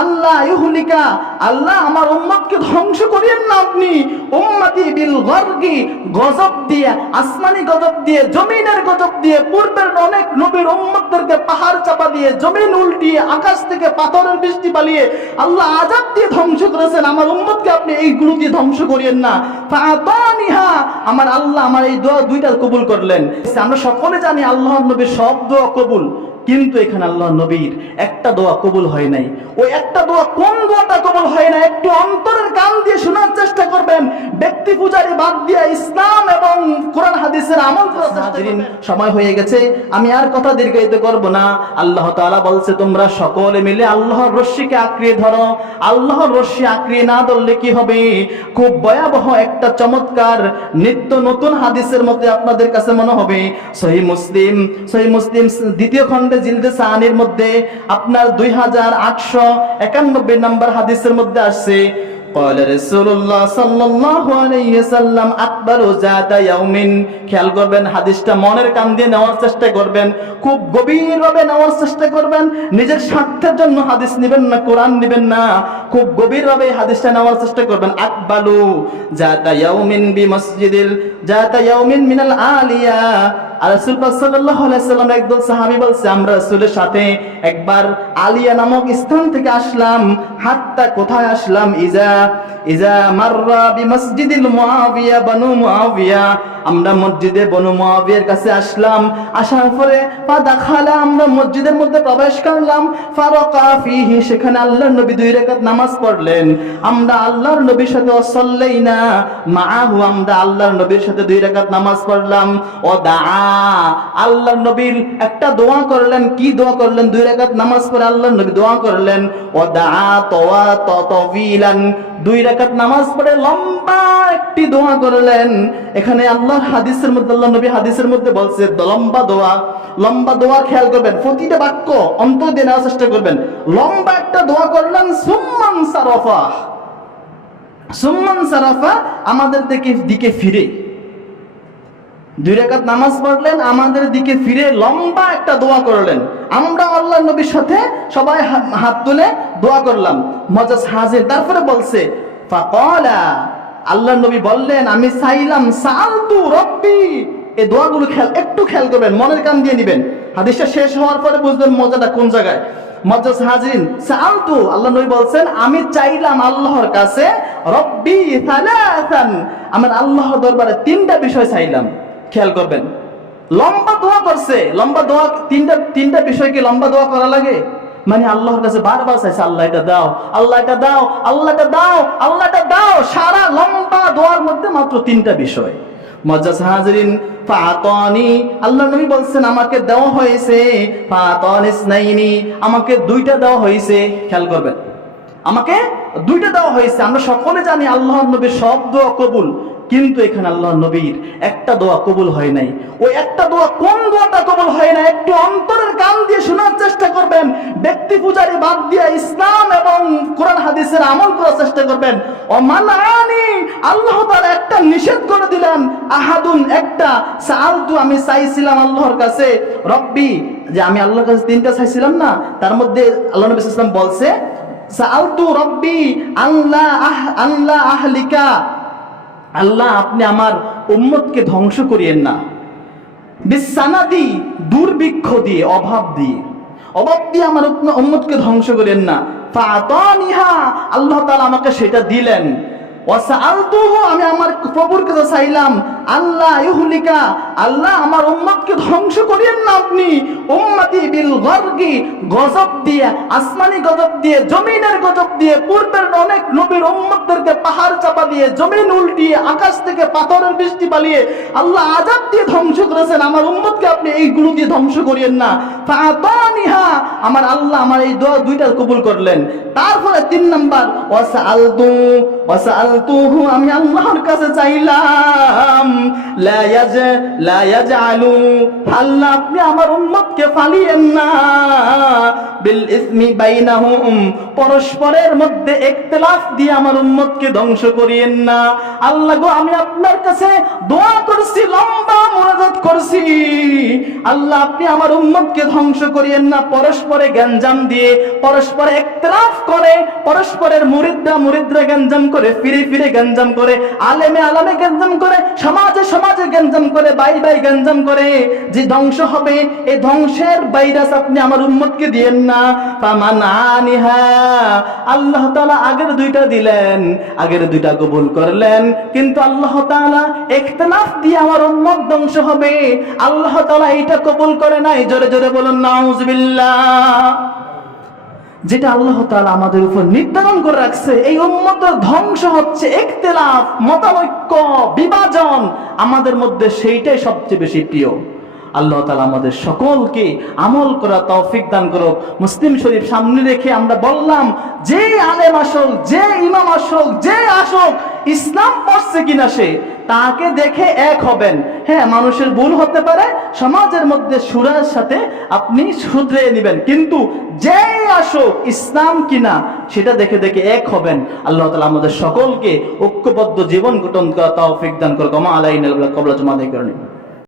আল্লাহ ইহুলিকা, আল্লাহ আমার উম্মতকে ধ্বংস করিয়েন না আপনি। উম্মতি বিল গর্গি, গজব দিয়ে, আসমানি গজব দিয়ে, জমিনের গজব দিয়ে, পূর্বের অনেক নবীর উম্মতদেরকে পাহাড় চাপা দিয়ে, জমিন উল্টিয়ে, আকাশ থেকে পাথরের বৃষ্টি পালিয়ে আল্লাহ আজাব দিয়ে ধ্বংস করেছেন। আমার উম্মতকে আপনি এই এইগুলো দিয়ে ধ্বংস করিয়েন না। ফাতানিহা আমার আল্লাহ আমার এই দোয়া দুইটা কবুল করলেন। আমরা সকলে জানি আল্লাহ নবীর সব দোয়া কবুল। কিন্তু এখানে আল্লাহ নবীর একটা দোয়া কবুল হয় নাই। ওই একটা দোয়া কোন দোয়াটা কবুল হয় না একটু অন্তরের কান দিয়ে শোনার চেষ্টা করবেন। ব্যক্তি পূজারি বাদ দিয়ে ইসলাম এবং কোরআন হাদিসের আমল করার চেষ্টা সময় হয়ে গেছে। আমি আর কথা দীর্ঘায়িত করব না। আল্লাহ তাআলা বলছে তোমরা সকলে মিলে আল্লাহর রশ্মিকে আঁকড়িয়ে ধরো। আল্লাহর রশ্মি আঁকড়িয়ে না ধরলে কি হবে? খুব ভয়াবহ একটা চমৎকার নিত্য নতুন হাদিসের মধ্যে আপনাদের কাছে মনে হবে। সহি মুসলিম সহি মুসলিম দ্বিতীয় খণ্ডে জিলদে সাহানির মধ্যে আপনার দুই হাজার আটশো একানব্বই নম্বর হাদিসের মধ্যে আসছে قال رسول الله صلى الله عليه وسلم আকবার জাতা ইয়াউমিন খেয়াল করবেন হাদিসটা মনের কান দিয়ে নেওয়ার চেষ্টা করবেন খুব গভীরভাবে নেওয়ার চেষ্টা করবেন নিজের স্বার্থের জন্য হাদিস নেবেন না কোরআন নেবেন না খুব গভীরভাবে এই হাদিসটা নেওয়ার চেষ্টা করবেন আকবালু জাতা ইয়াউমিন বি মসজিদিল জাতা ইয়াউমিন মিনাল আলিয়া আমরা মসজিদে বনু কাছে আসলাম, আসার পরে পা দাখালা আমরা মসজিদের মধ্যে প্রবেশ করলাম, ফারাকা সেখানে আল্লাহর নবী দুই রাকাত নামাজ পড়লেন। আমরা আল্লাহর নবীর সাথে অসল্লাইনা, মাআহু, আমরা আল্লাহর নবীর সাথে দুই রাকাত নামাজ পড়লাম। ও দা আল্লাহর নবীর একটা দোয়া করলেন, কি দোয়া করলেন? দুই রাকাত নামাজ পড়ে আল্লাহ নবী দোয়া করলেন ও দা তোয়া ততবিলান দুই রাকাত নামাজ পড়ে লম্বা একটি দোয়া করলেন। এখানে আল্লাহর হাদিসের মধ্যে আল্লাহ নবী হাদিসের মধ্যে বলছে, লম্বা দোয়া লম্বা দোয়া খেয়াল করবেন, প্রতিটা বাক্য অন্তর দিয়ে নেওয়ার চেষ্টা করবেন। লম্বা একটা দোয়া করলেন, সুম্মান সারফা। সুম্মান সারাফা আমাদের দিকে দিকে ফিরে। দুই রাকাত নামাজ পড়লেন, আমাদের দিকে ফিরে লম্বা একটা দোয়া করলেন। আমরা আল্লাহ নবীর সাথে সবাই হাত তুলে দোয়া করলাম। মজাজ হাজির তারপরে বলছে আল্লাহ নবী বললেন, আমি চাইলাম, সালতু রব্বি। এই দোয়াগুলো খেয়াল একটু খেয়াল করবেন, মনের কান দিয়ে নিবেন। হাদিসটা শেষ হওয়ার পরে বুঝবেন মজাটা কোন জায়গায়। মজ্জাস হাজিরিন, সালতু। আল্লাহ নবী বলছেন, আমি চাইলাম আল্লাহর কাছে রব্বি সালাসান। আমার আল্লাহর দরবারে তিনটা বিষয় চাইলাম। খেয়াল করবেন। লম্বা দোয়া করছে। লম্বা দোয়া, তিনটা তিনটা বিষয় কি লম্বা দোয়া করা লাগে? মানে আল্লাহর কাছে বারবার চাইছে, আল্লাহ এটা দাও, আল্লাহ এটা দাও, আল্লাহ এটা দাও, আল্লাহ এটা দাও। সারা লম্বা দোয়ার মধ্যে মাত্র তিনটা বিষয়। আল্লাহ নবী বলছেন, আমাকে দেওয়া হয়েছে ফাতান ইসনাইনি। আমাকে দুইটা দেওয়া হয়েছে, খেয়াল করবেন। আমাকে দুইটা দেওয়া হয়েছে। আমরা সকলে জানি আল্লাহ নবীর সব দোয়া কবুল। কিন্তু এখানে আল্লাহ নবীর একটা দোয়া কবুল হয় নাই। ওই একটা দোয়া কোন দোয়াটা কবুল হয় না একটু অন্তরের কান দিয়ে শোনার চেষ্টা করবেন। ব্যক্তি পূজারি বাদ দিয়ে ইসলাম এবং কোরআন হাদিসের আমল করার চেষ্টা করবেন। আল্লাহ তাআলা একটা নিষেধ করে দিলেন। আহাদুন একটা সালতু আমি চাইছিলাম আল্লাহর কাছে, রব্বি, যে আমি আল্লাহর কাছে তিনটা চাইছিলাম না, তার মধ্যে আল্লাহ নবী ওয়াসাল্লাম বলছে সালতু রব্বি আল্লাহ আল্লাহ আহলিকা। আল্লাহ, আপনি আমার উম্মতকে ধ্বংস করিয়েন না। বিসানাদি দুর্ভিক্ষ দিয়ে, অভাব দিয়ে। অভাব দিয়ে আমার উম্ম- উম্মতকে ধ্বংস করেন না। আল্লাহ তাআলা আমাকে সেটা দিলেন। আমি আমার প্রভুর কাছে চাইলাম আল্লাহ ইহুলিকা, আল্লাহ আমার উম্মতকে ধ্বংস করিয়েন না আপনি। উম্মতি বিল গর্গি, গজব দিয়ে, আসমানি গজব দিয়ে, জমিনের গজব দিয়ে, পূর্বের অনেক নবীর উম্মতদেরকে পাহাড় চাপা দিয়ে, জমিন উল্টিয়ে, আকাশ থেকে পাথরের বৃষ্টি পালিয়ে আল্লাহ আজাব দিয়ে ধ্বংস করেছেন। আমার উম্মতকে আপনি এইগুলো দিয়ে ধ্বংস করিয়েন না। ফাতানিহা আমার আল্লাহ আমার এই দোয়া দুইটা কবুল করলেন। তারপরে তিন নাম্বার, ওয়াসাআলতু, ওয়াসাআলতুহু, আমি আল্লাহর কাছে চাইলাম। পরস্পরের মধ্যে ইখতিলাফ দিয়ে আমার উম্মতকে ধ্বংস করিয়েন না। আল্লাহ গো, আমি আপনার কাছে দোয়া করছি, লম্বা মোনাজাত করছি। আল্লাহ, আপনি আমার উম্মতকে ধ্বংস করিয়েন না। পরস্পরে গ্যাঞ্জাম দিয়ে, পরস্পরে ইখতিলাফ করে, পরস্পরের মুরিদরা মুরিদরা গ্যাঞ্জাম করে, ফিরে ফিরে গ্যাঞ্জাম করে, আলেমে আলামে গ্যাঞ্জাম করে, সমাজে সমাজে গ্যাঞ্জাম করে, বাই বাই গ্যাঞ্জাম করে, যে ধ্বংস হবে এই ধ্বংসের ভাইরাস আপনি আমার উম্মতকে দিয়েন না। ফামান আনিহা। আল্লাহ তাআলা আগের দুইটা দিলেন, আগের দুইটা কবুল করলেন, কিন্তু আল্লাহ তাআলা ইখতিলাফ দিয়ে আমার উম্মত ধ্বংস হবে। আল্লাহ তাআলা এটা কবুল করে নাই, জোরে জোরে বলুন, নাউজুবিল্লাহ। যেটা আল্লাহ তালা আমাদের উপর নির্ধারণ করে রাখছে, এই উন্মত ধ্বংস হচ্ছে একতেলাফ, মতানৈক্য, বিভাজন আমাদের মধ্যে সেইটাই সবচেয়ে বেশি প্রিয়। আল্লাহ তাআলা আমাদের সকলকে আমল করা তৌফিক দান করুক। মুসলিম শরীফ সামনে রেখে আমরা বললাম, যে আলেম আসল, যে ইমাম আসল, যে আসল, ইসলাম পড়ছে কিনা সে, তাকে দেখে এক হবেন। হ্যাঁ মানুষের ভুল হতে পারে, সমাজের মধ্যে সুরার সাথে আপনি শুধরে নেবেন। কিন্তু যে আসুক ইসলাম কিনা, সেটা দেখে দেখে এক হবেন। আল্লাহ তালা আমাদের সকলকে ঐক্যবদ্ধ জীবন গঠন করা তৌফিক দান করুক। আমা আলাইন কবলা জমা কারণে